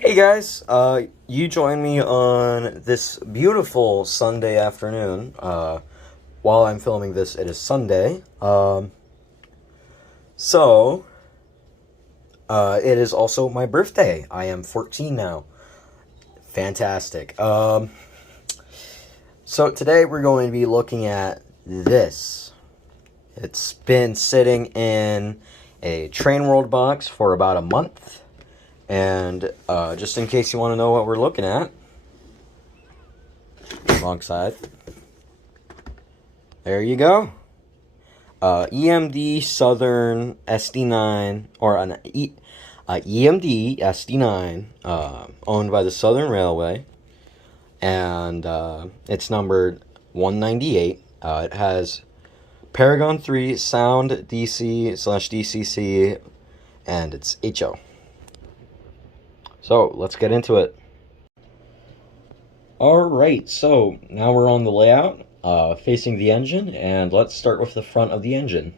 Hey guys, you join me on this beautiful Sunday afternoon. While I'm filming this, it is Sunday. So, it is also my birthday. I am 14 now. Fantastic. So today we're going to be looking at this. It's been sitting in a Train World box for about a month. And just in case you want to know what we're looking at, wrong side. There you go. EMD Southern SD9, or an EMD SD9, owned by the Southern Railway, and it's numbered 198. It has Paragon 3 sound DC/DCC, and it's HO. So, let's get into it. Alright, so now we're on the layout, facing the engine, and let's start with the front of the engine.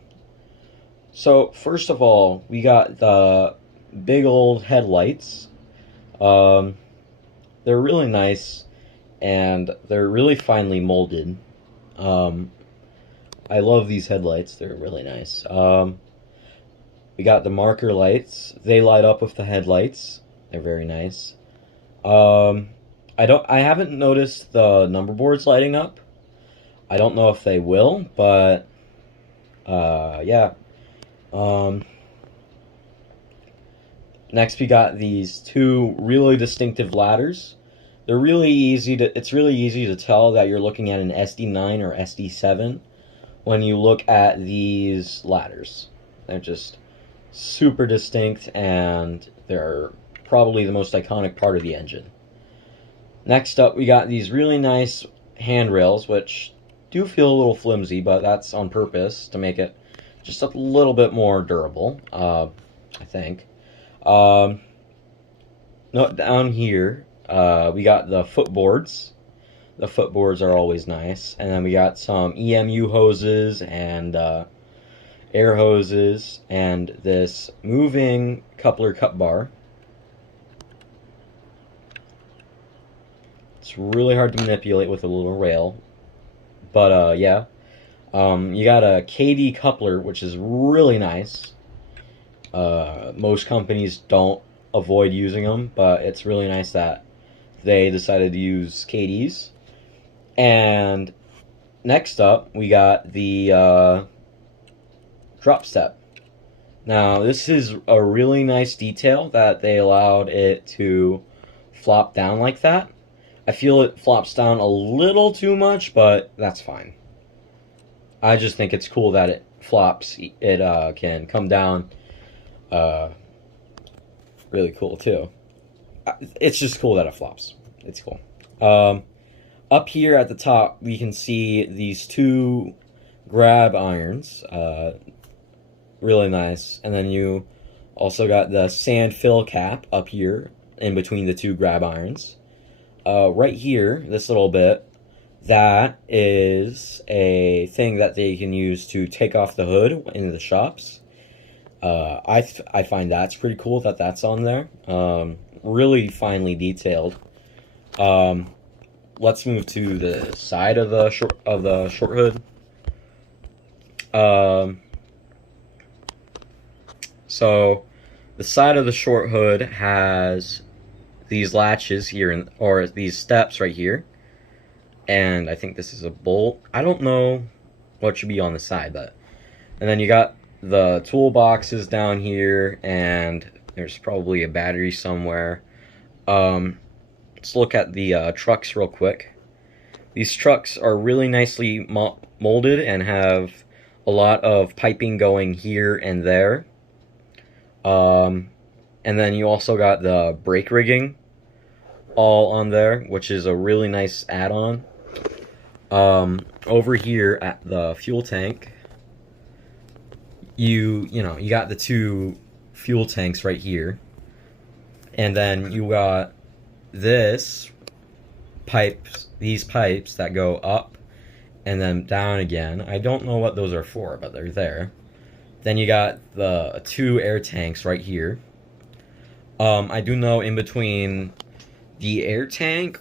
So, first of all, we got the big old headlights. They're really nice, and they're really finely molded. I love these headlights, they're really nice. We got the marker lights. They light up with the headlights. They're very nice. I haven't noticed the number boards lighting up. I don't know if they will, but yeah. Next we got these two really distinctive ladders. It's really easy to tell that you're looking at an SD9 or SD7 when you look at these ladders. They're just super distinct, and they're probably the most iconic part of the engine. Next up, we got these really nice handrails, which do feel a little flimsy, but that's on purpose to make it just a little bit more durable, I think. No, down here, we got the footboards. The footboards are always nice. And then we got some EMU hoses and air hoses, and this moving coupler cut bar. It's really hard to manipulate with a little rail, but yeah. You got a KD coupler, which is really nice. Most companies don't avoid using them, but it's really nice that they decided to use KDs. And next up, we got the drop step. Now, this is a really nice detail that they allowed it to flop down like that. I feel it flops down a little too much, but that's fine. I just think it's cool that it flops. It can come down. Really cool too. It's just cool that it flops. It's cool. Up here at the top, we can see these two grab irons. Really nice. And then you also got the sand fill cap up here in between the two grab irons. Right here, this little bit, that is a thing that they can use to take off the hood in the shops. I find that's pretty cool that that's on there. Really finely detailed. Let's move to the side of the short hood. So the side of the short hood has these latches here, or these steps right here, and I think this is a bolt. I don't know what should be on the side, but and then you got the toolboxes down here, and there's probably a battery somewhere. Let's look at the trucks real quick. These trucks are really nicely molded and have a lot of piping going here and there. And then you also got the brake rigging all on there, which is a really nice add-on. Over here at the fuel tank, you got the two fuel tanks right here, and then you got these pipes that go up and then down again. I don't know what those are for, but they're there. Then you got the two air tanks right here. I do know in between the air tank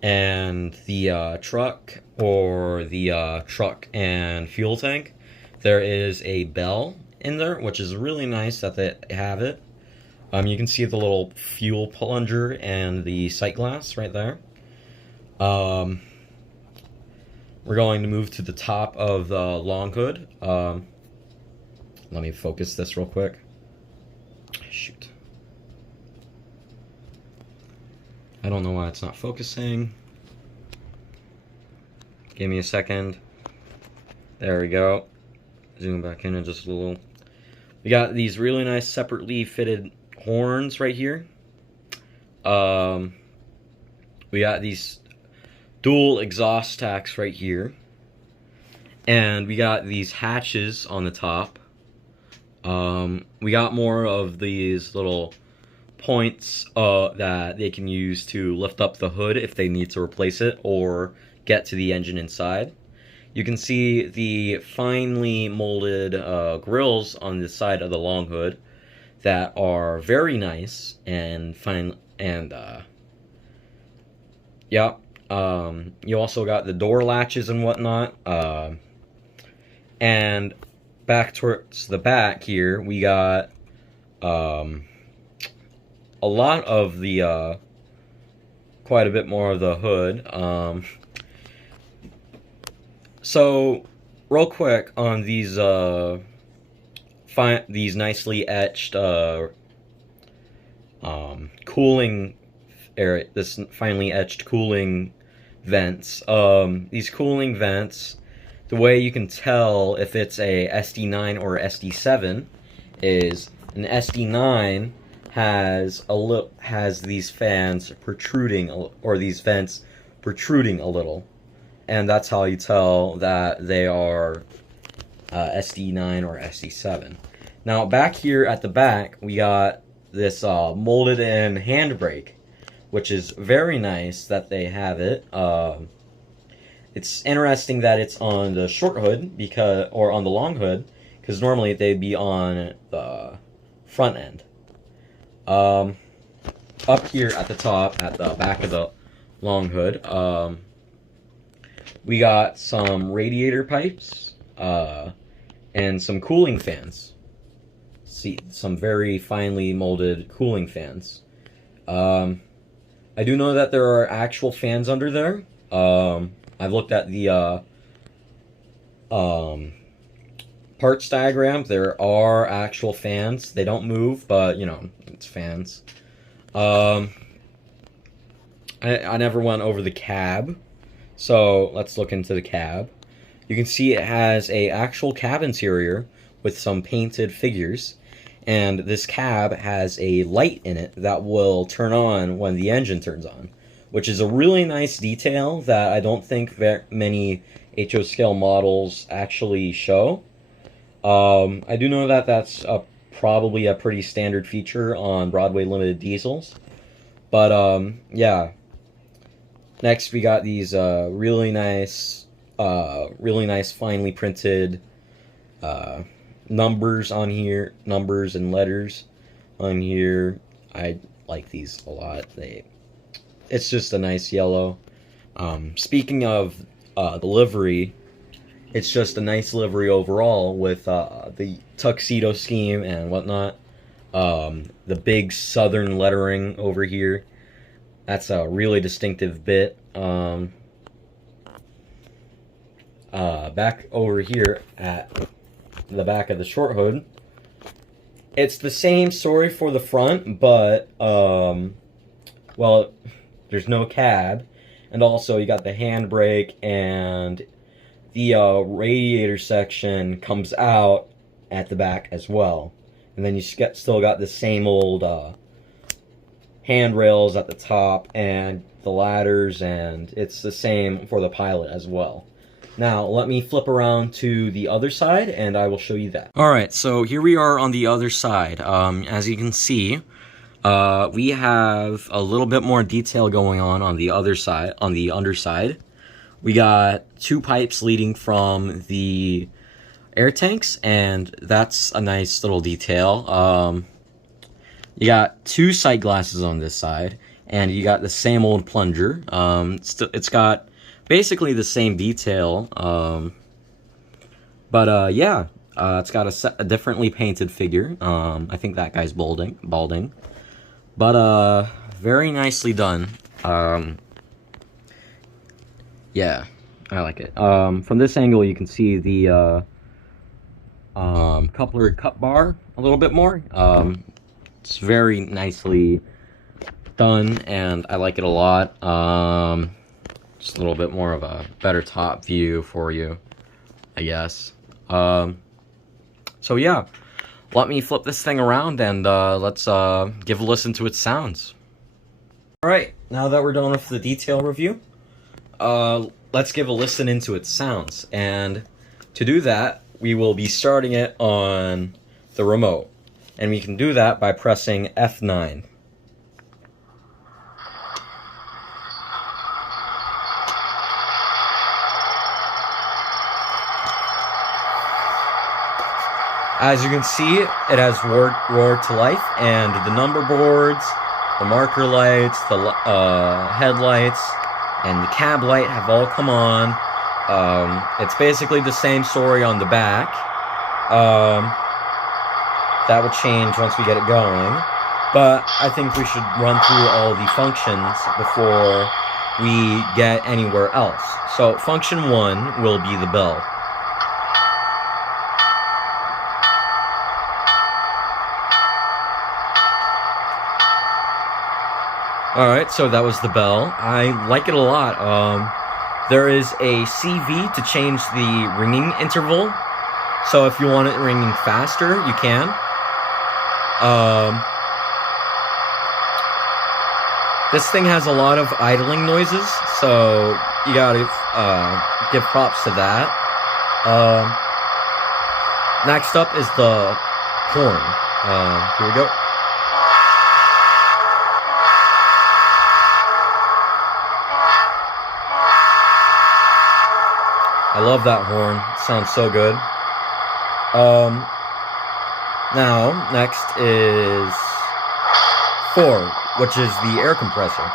and the truck, or the truck and fuel tank, there is a bell in there, which is really nice that they have it. You can see the little fuel plunger and the sight glass right there. We're going to move to the top of the long hood. Let me focus this real quick. Shoot. I don't know why it's not focusing. Give me a second. There we go. Zoom back in just a little. We got these really nice separately fitted horns right here. We got these dual exhaust stacks right here. And we got these hatches on the top. We got more of these little points that they can use to lift up the hood if they need to replace it or get to the engine inside. You can see the finely molded grills on the side of the long hood that are very nice and fine. And yeah, you also got the door latches and whatnot. And back towards the back here, we got a lot of the quite a bit more of the hood. So real quick on these these nicely etched cooling area, this finely etched cooling vents. These cooling vents, the way you can tell if it's a SD9 or SD7 is an SD9 has these fans protruding, or these vents protruding a little, and that's how you tell that they are SD9 or SD7. Now back here at the back, we got this molded in handbrake, which is very nice that they have it. It's interesting that it's on the short hood or on the long hood, because normally they'd be on the front end. Up here at the top, at the back of the long hood, we got some radiator pipes and some cooling fans. See, some very finely molded cooling fans. I do know that there are actual fans under there. I've looked at the parts diagram. There are actual fans. They don't move, but you know, it's fans. I never went over the cab, so let's look into the cab. You can see it has a actual cab interior with some painted figures, and this cab has a light in it that will turn on when the engine turns on, which is a really nice detail that I don't think very many HO scale models actually show. I do know that that's probably a pretty standard feature on Broadway Limited diesels. But yeah. Next we got these really nice finely printed numbers on here, numbers and letters on here. I like these a lot. It's just a nice yellow. Speaking of the livery, it's just a nice livery overall with the tuxedo scheme and whatnot. The big southern lettering over here. That's a really distinctive bit. Back over here at the back of the short hood, it's the same story for the front, but well, there's no cab, and also you got the handbrake, and the radiator section comes out at the back as well, and then you still got the same old handrails at the top and the ladders, and it's the same for the pilot as well. Now, let me flip around to the other side, and I will show you that. Alright, so here we are on the other side. As you can see, we have a little bit more detail going on the other side, on the underside. We got two pipes leading from the air tanks, and that's a nice little detail. You got two sight glasses on this side, and you got the same old plunger. It's got basically the same detail, but yeah, it's got a differently painted figure. I think that guy's balding, but very nicely done. Yeah, I like it. From this angle, you can see the coupler cut bar a little bit more. It's very nicely done, and I like it a lot. Just a little bit more of a better top view for you, I guess. So yeah, let me flip this thing around and let's give a listen to its sounds. Alright, now that we're done with the detail review, let's give a listen into its sounds. And to do that, we will be starting it on the remote. And we can do that by pressing F9. As you can see, it has roared to life, and the number boards, the marker lights, the headlights, and the cab light have all come on. It's basically the same story on the back. That will change once we get it going, but I think we should run through all the functions before we get anywhere else. So function 1 will be the bell. Alright, so that was the bell. I like it a lot. There is a CV to change the ringing interval. So if you want it ringing faster, you can. This thing has a lot of idling noises, so you gotta give props to that. Next up is the horn. Here we go. I love that horn. It sounds so good. Now, next is 4, which is the air compressor.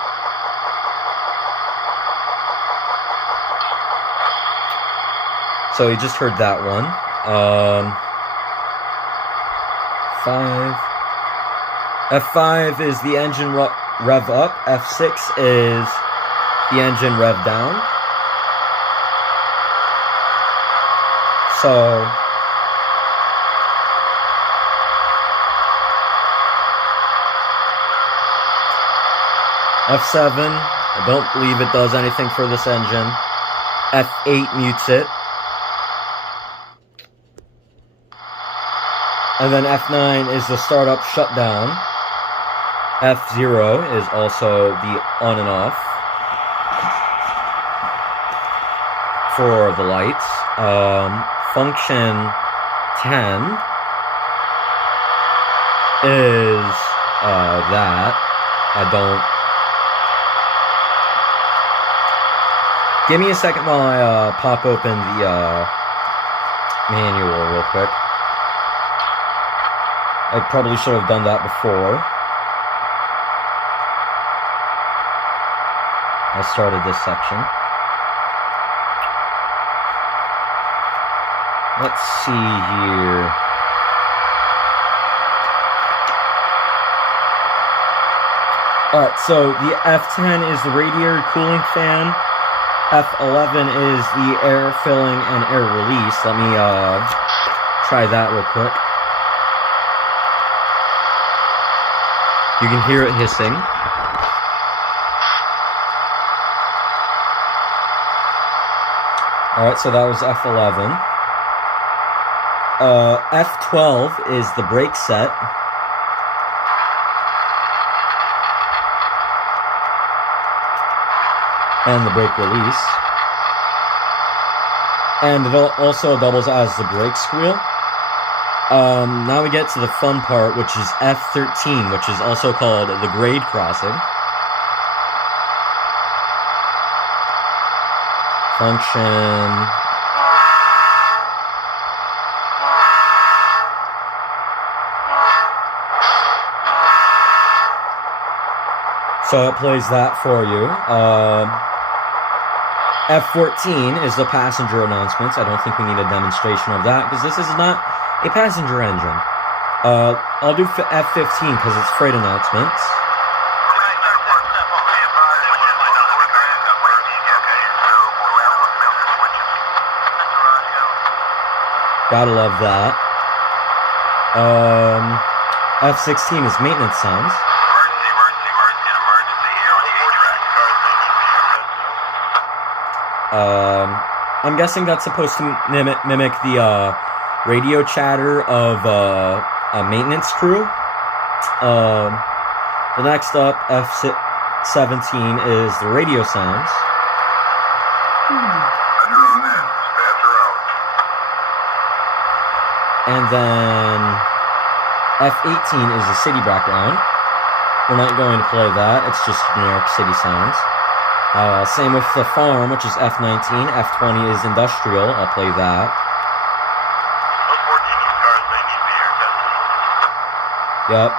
So you just heard that one. 5. F5 is the engine rev up. F6 is the engine rev down. So F7, I don't believe it does anything for this engine. F8 mutes it. And then F9 is the startup shutdown. F0 is also the on and off for the lights. Function 10 is that. I don't... Give me a second while I pop open the manual real quick. I probably should have done that before I started this section. Let's see here. Alright, so the F10 is the radiator cooling fan. F11 is the air filling and air release. Let me try that real quick. You can hear it hissing. Alright, so that was F11. F12 is the brake set. And the brake release. And it also doubles as the brake squeal. Now we get to the fun part, which is F13, which is also called the grade crossing. Function So it plays that for you. F14 is the passenger announcements. I don't think we need a demonstration of that because this is not a passenger engine. I'll do F15 because it's freight announcements. Gotta love that. F16 is maintenance sounds. I'm guessing that's supposed to mimic the radio chatter of a maintenance crew. The next up, F17, is the radio sounds. And then F18 is the city background. We're not going to play that, it's just generic city sounds. Same with the farm, which is F19. F20 is industrial, I'll play that. Yep,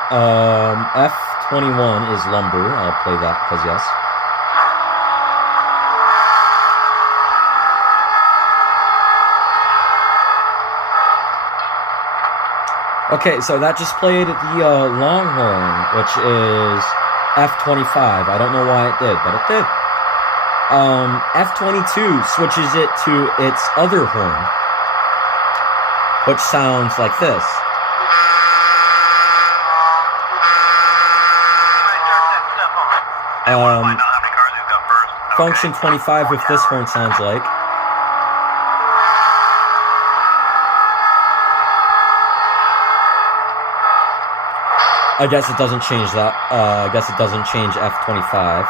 F21 is lumber, I'll play that because yes. Okay, so that just played the Longhorn, which is F25. I don't know why it did, but it did. F22 switches it to its other horn, which sounds like this. Function 25 with this horn sounds like. I guess it doesn't change that. I guess it doesn't change F25.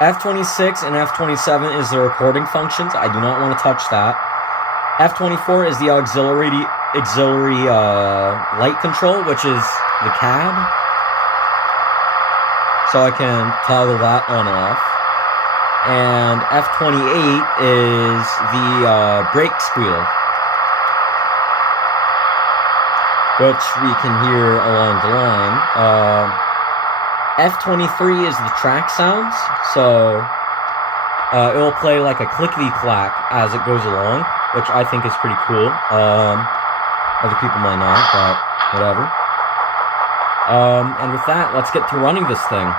F26 and F27 is the recording functions. I do not want to touch that. F24 is the auxiliary light control, which is the cab. So I can toggle that on and off. And F28 is the brake squeal, which we can hear along the line. F23 is the track sounds, so it will play like a clickety-clack as it goes along, which I think is pretty cool. Other people might not, but whatever. And with that, let's get to running this thing.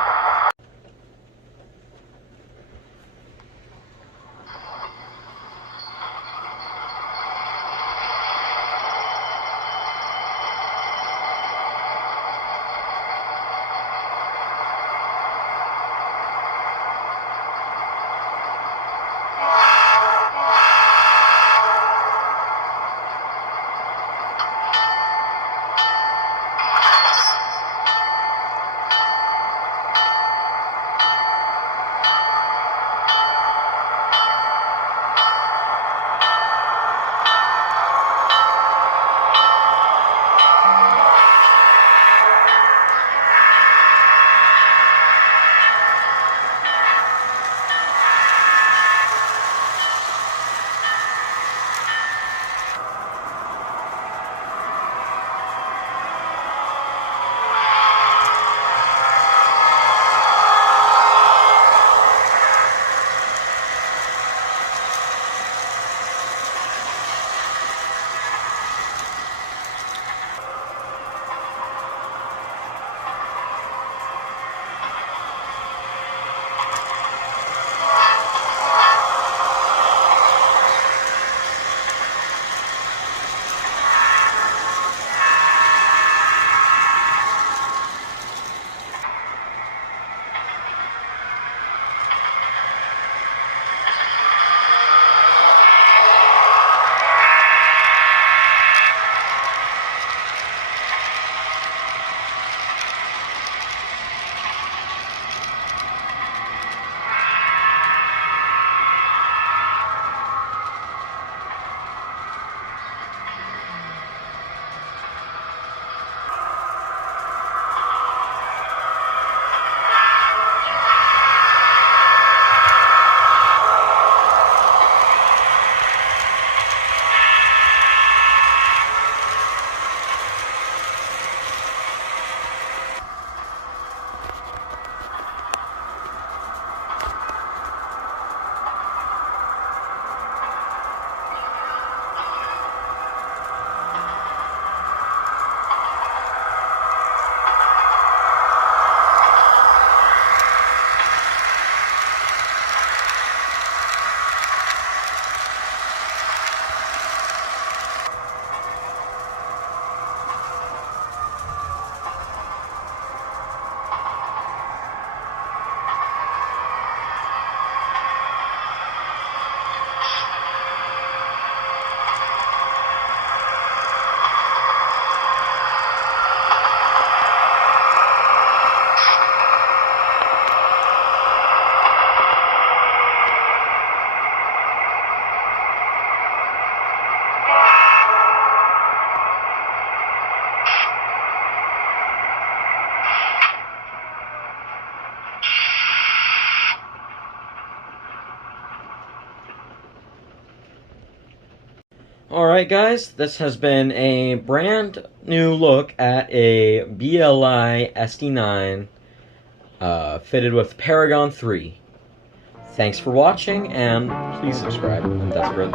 Alright guys, this has been a brand new look at a BLI SD9 fitted with Paragon 3. Thanks for watching, and please subscribe. I'm desperate.